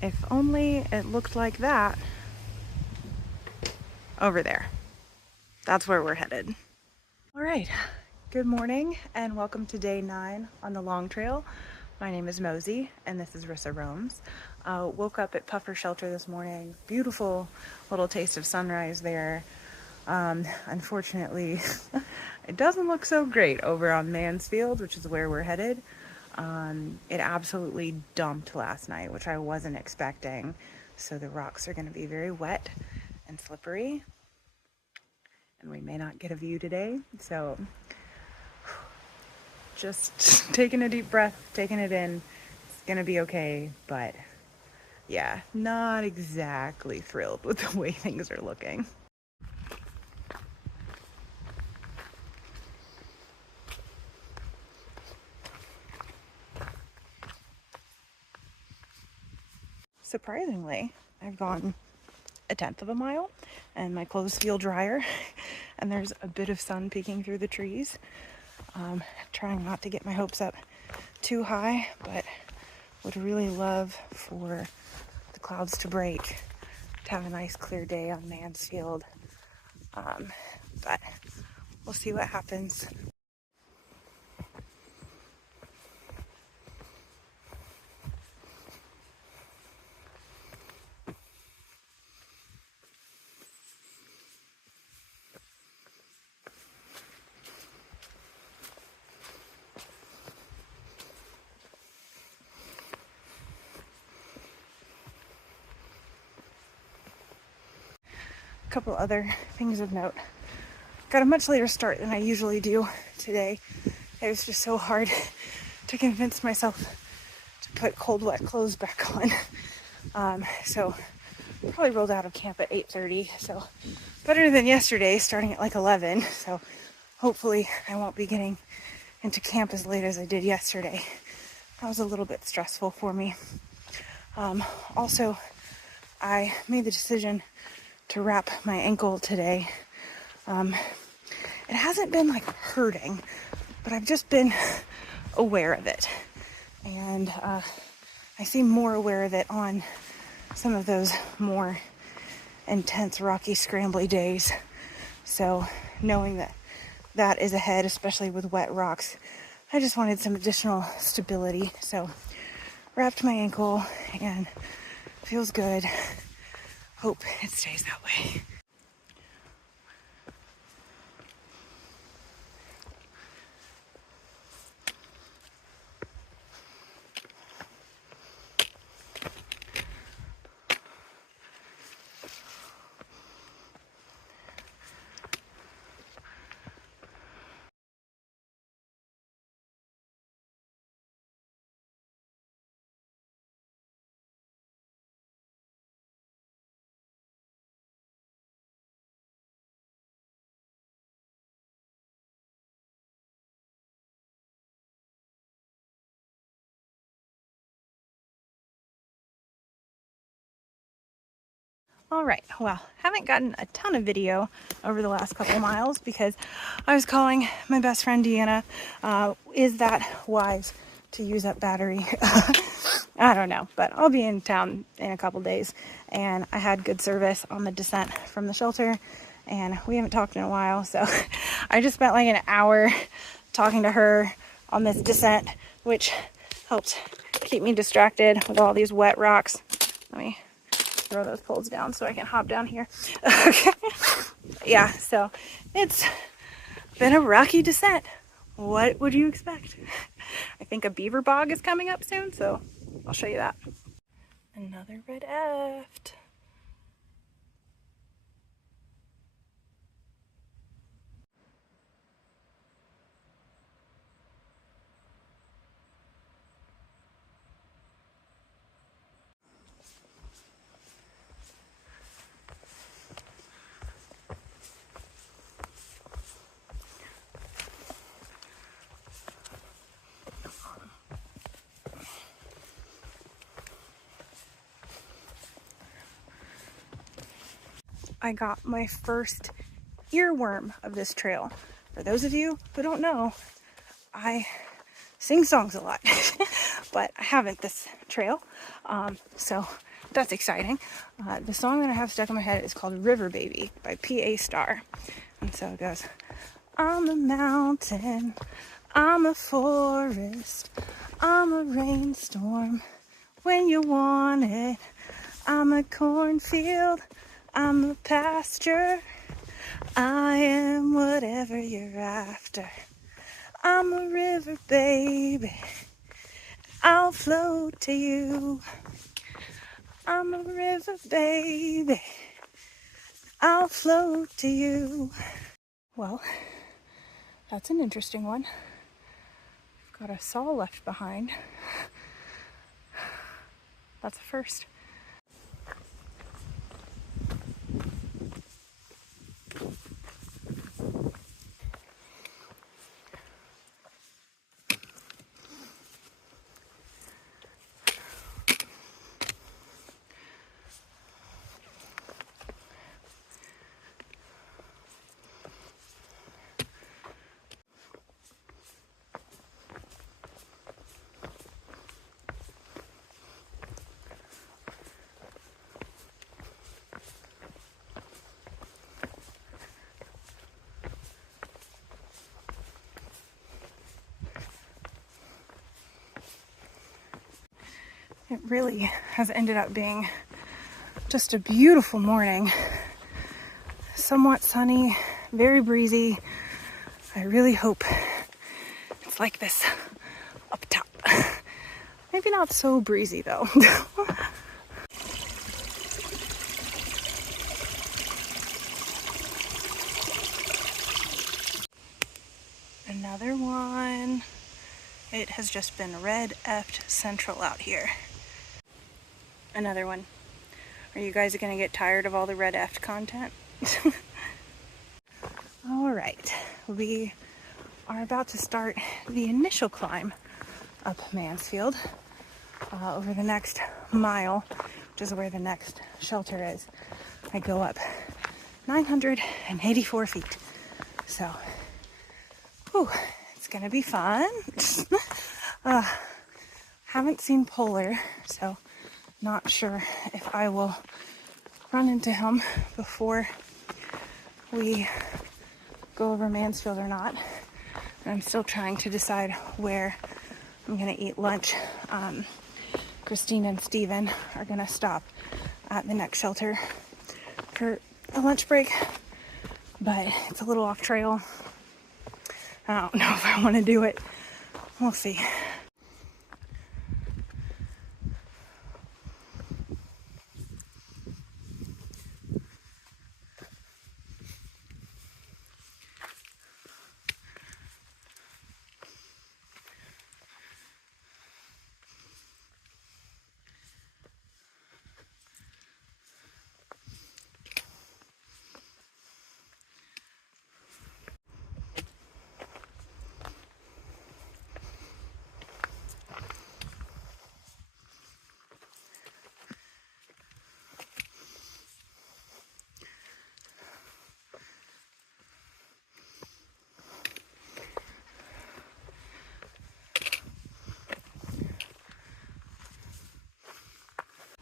If only it looked like that over there. That's where we're headed. All right, good morning and welcome to day 9 on the long trail. My name is Mosey and this is Rissa Roams. Woke up at Puffer Shelter this morning. Beautiful little taste of sunrise there. Unfortunately, it doesn't look so great over on Mansfield, which is where we're headed. It absolutely dumped last night, which I wasn't expecting. So the rocks are going to be very wet and slippery, and we may not get a view today. So just taking a deep breath, taking it in. It's going to be okay, but yeah, not exactly thrilled with the way things are looking. Surprisingly, I've gone 1/10 of a mile and my clothes feel drier and there's a bit of sun peeking through the trees. Trying not to get my hopes up too high, but would really love for the clouds to break, to have a nice clear day on Mansfield. But we'll see what happens. A couple other things of note. Got a much later start than I usually do today. It was just so hard to convince myself to put cold, wet clothes back on. So probably rolled out of camp at 8:30. So better than yesterday, starting at like 11. So hopefully I won't be getting into camp as late as I did yesterday. That was a little bit stressful for me. Also, I made the decision to wrap my ankle today. It hasn't been like hurting, but I've just been aware of it. And I seem more aware of it on some of those more intense, rocky, scrambly days. So knowing that that is ahead, especially with wet rocks, I just wanted some additional stability. So wrapped my ankle and feels good. Hope it stays that way. All right, well, haven't gotten a ton of video over the last couple miles because I was calling my best friend Deanna. Is that wise to use up battery? I don't know, but I'll be in town in a couple days, and I had good service on the descent from the shelter, and we haven't talked in a while, so I just spent like an hour talking to her on this descent, which helped keep me distracted with all these wet rocks. Let me throw those poles down so I can hop down here. Okay. Yeah, so it's been a rocky descent. What would you expect? I think a beaver bog is coming up soon, so I'll show you that. Another red eft. I got my first earworm of this trail. For those of you who don't know, I sing songs a lot, but I haven't this trail. So that's exciting. The song that I have stuck in my head is called River Baby by P.A. Star. And so it goes, I'm a mountain, I'm a forest, I'm a rainstorm when you want it. I'm a cornfield, I'm a pasture, I am whatever you're after. I'm a river baby, I'll float to you. I'm a river baby, I'll float to you. Well, that's an interesting one. I've got a saw left behind. That's a first. It really has ended up being just a beautiful morning. Somewhat sunny, very breezy. I really hope it's like this up top. Maybe not so breezy though. Another one. It has just been red effed central out here. Another one. Are you guys gonna get tired of all the red effed content? All right, we are about to start the initial climb up Mansfield over the next mile, which is where the next shelter is. I go up 984 feet. So, whew, it's gonna be fun. Haven't seen Polar, so not sure if I will run into him before we go over Mansfield or not. And I'm still trying to decide where I'm gonna eat lunch. Christine and Steven are gonna stop at the next shelter for a lunch break, but it's a little off trail. I don't know if I want to do it. We'll see.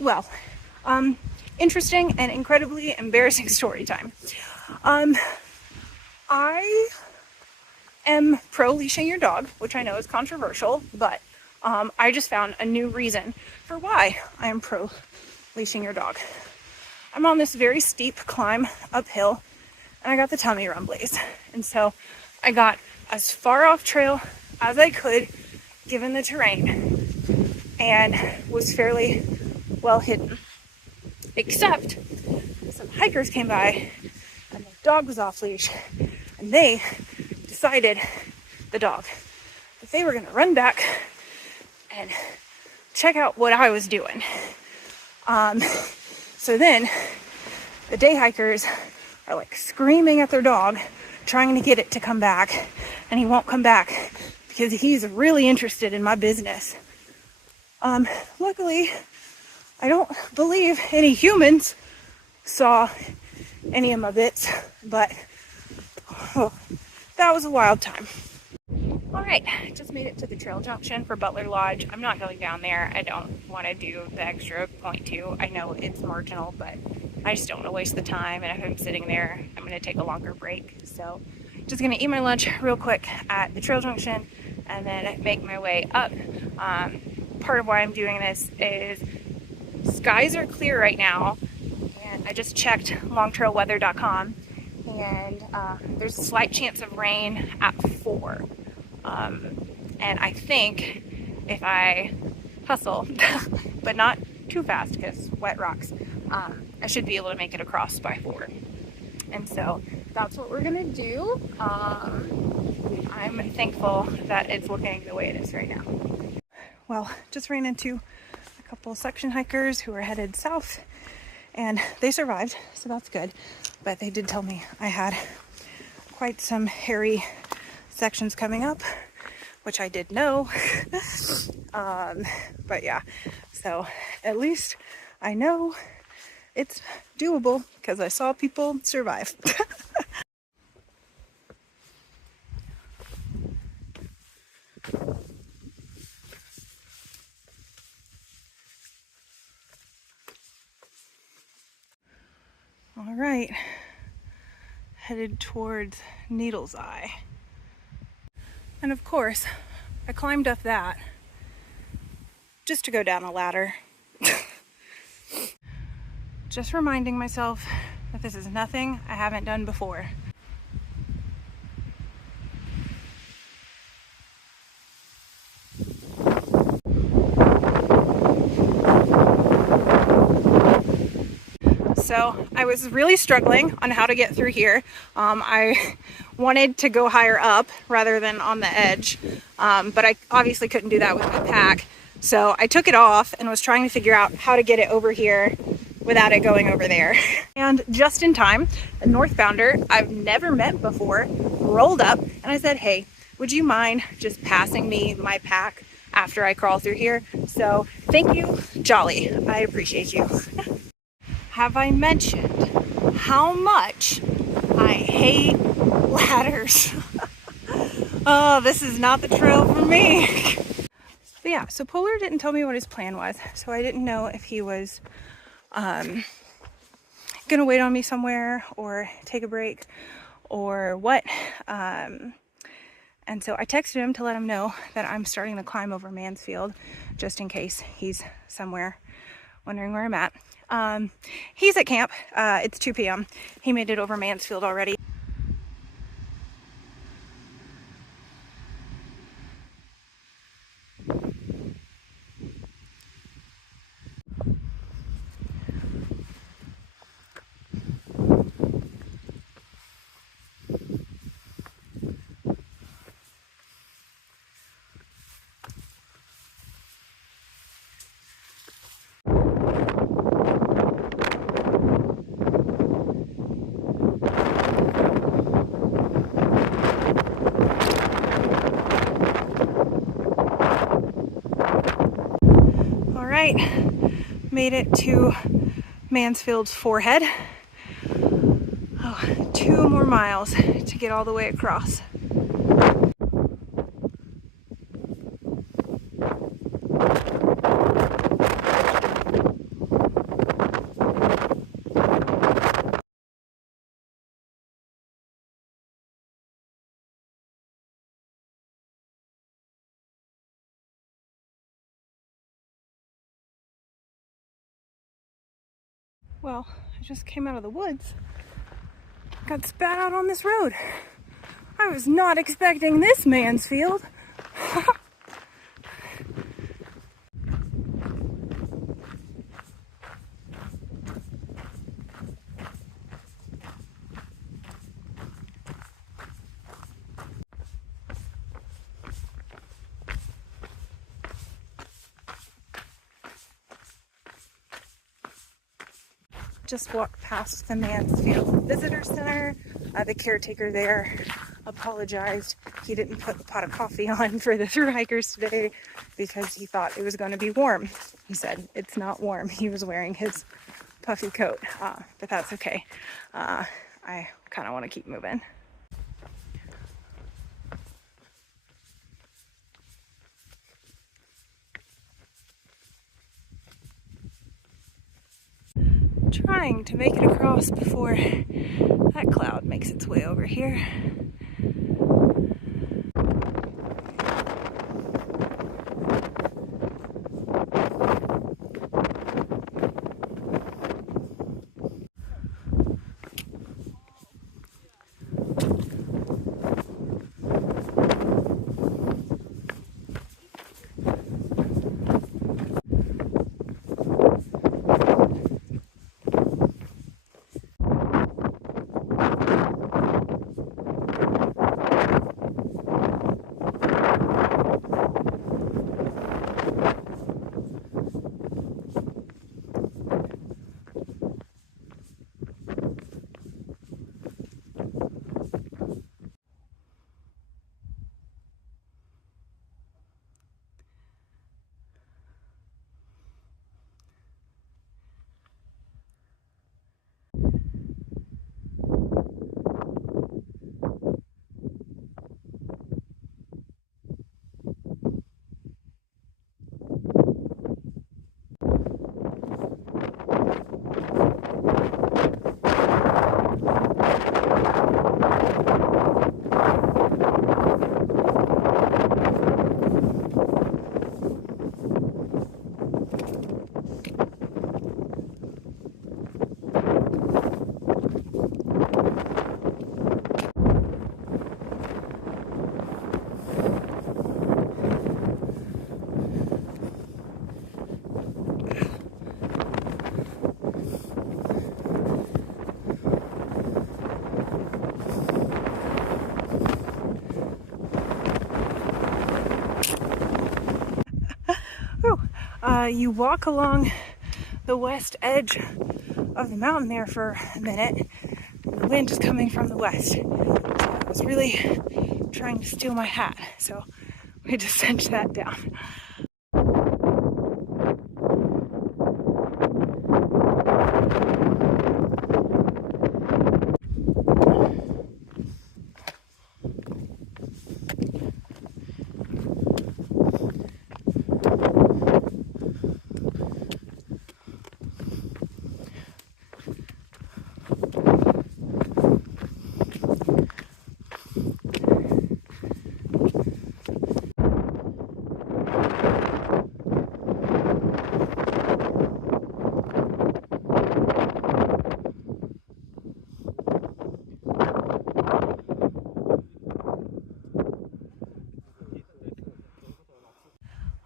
Well, interesting and incredibly embarrassing story time. I am pro leashing your dog, which I know is controversial, but I just found a new reason for why I am pro leashing your dog. I'm on this very steep climb uphill, and I got the tummy rumblies, and so I got as far off trail as I could given the terrain, and was fairly well hidden, except some hikers came by and the dog was off leash, and they decided, the dog, that they were going to run back and check out what I was doing. So then the day hikers are like screaming at their dog, trying to get it to come back, and he won't come back because he's really interested in my business. Luckily, I don't believe any humans saw any of my bits, but that was a wild time. All right, just made it to the trail junction for Butler Lodge. I'm not going down there. I don't want to do the extra 0.2. I know it's marginal, but I just don't want to waste the time. And if I'm sitting there, I'm going to take a longer break. So just going to eat my lunch real quick at the trail junction and then make my way up. Part of why I'm doing this is skies are clear right now. And I just checked longtrailweather.com and there's a slight chance of rain at 4. And I think if I hustle, but not too fast because wet rocks, I should be able to make it across by 4. And so that's what we're gonna do. I'm thankful that it's looking the way it is right now. Well, just ran into a couple section hikers who are headed south and they survived, so that's good. But they did tell me I had quite some hairy sections coming up, which I did know. But yeah, so at least I know it's doable because I saw people survive. All right, headed towards Needle's Eye. And of course, I climbed up that just to go down a ladder. Just reminding myself that this is nothing I haven't done before. So I was really struggling on how to get through here. I wanted to go higher up rather than on the edge, but I obviously couldn't do that with my pack. So I took it off and was trying to figure out how to get it over here without it going over there. And just in time, a northbounder I've never met before rolled up and I said, hey, would you mind just passing me my pack after I crawl through here? So thank you, Jolly. I appreciate you. Have I mentioned how much I hate ladders? Oh, this is not the trail for me. But yeah, so Polar didn't tell me what his plan was, so I didn't know if he was gonna wait on me somewhere or take a break or what. And so I texted him to let him know that I'm starting the climb over Mansfield, just in case he's somewhere wondering where I'm at. He's at camp. It's 2 p.m. He made it over Mansfield already. All right, made it to Mansfield's forehead. Oh, 2 more miles to get all the way across. Well, I just came out of the woods. Got spat out on this road. I was not expecting this, Mansfield. Just walked past the Mansfield Visitor Center. The caretaker there apologized. He didn't put the pot of coffee on for the thru hikers today because he thought it was going to be warm. He said it's not warm. He was wearing his puffy coat, but that's okay. I kind of want to keep moving. trying to make it across before that cloud makes its way over here. You walk along the west edge of the mountain there for a minute. The wind is coming from the west. So I was really trying to steal my hat, so we had to cinch that down.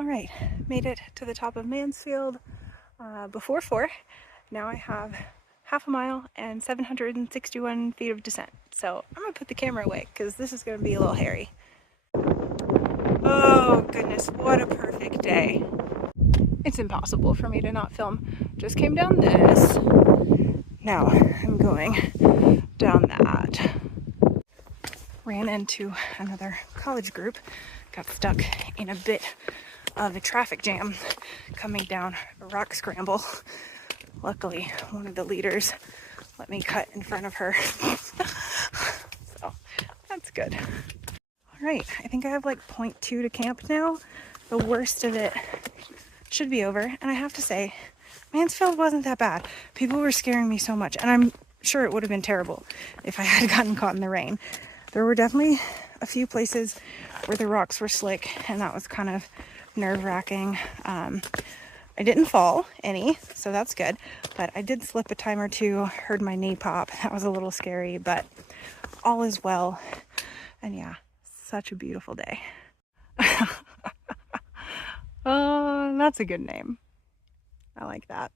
All right, made it to the top of Mansfield before 4. Now I have half a mile and 761 feet of descent. So I'm gonna put the camera away because this is gonna be a little hairy. Oh goodness, what a perfect day. It's impossible for me to not film. Just came down this. Now I'm going down that. Ran into another college group, got stuck in a bit of a traffic jam coming down a rock scramble. Luckily, one of the leaders let me cut in front of her. So that's good. All right, I think I have like 0.2 to camp now. The worst of it should be over. And I have to say, Mansfield wasn't that bad. People were scaring me so much, and I'm sure it would have been terrible if I had gotten caught in the rain. There were definitely a few places where the rocks were slick, and that was kind of nerve-wracking. I didn't fall any, so that's good, but I did slip a time or two, heard my knee pop. That was a little scary, but all is well. And yeah, such a beautiful day. Oh, that's a good name. I like that.